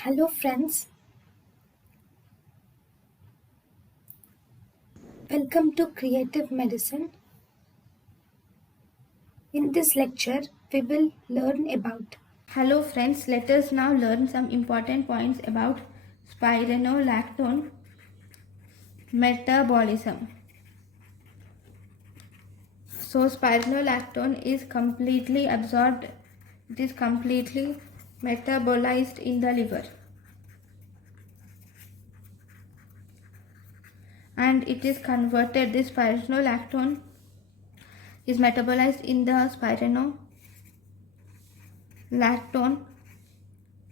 Hello friends, welcome to Creative Medicine. In this lecture, we will learn about. Hello friends, let us now learn some important points about spironolactone metabolism. So spironolactone is completely absorbed, it is completely metabolized in the liver. And it is converted, this spironolactone is metabolized in the spironolactone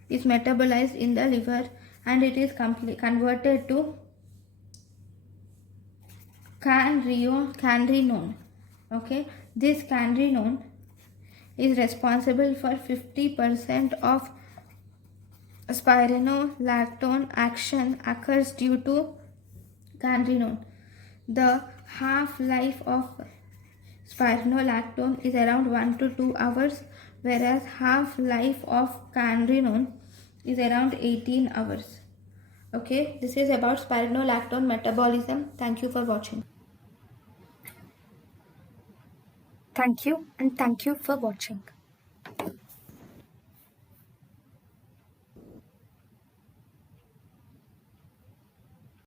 is metabolized in the liver and it is converted to canrenone. Okay, this canrenone is responsible for 50% of spironolactone action occurs due to canrenone. The half-life of spironolactone is around 1 to 2 hours, whereas half-life of canrenone is around 18 hours. Okay, this is about spironolactone metabolism. Thank you for watching. Thank you and thank you for watching.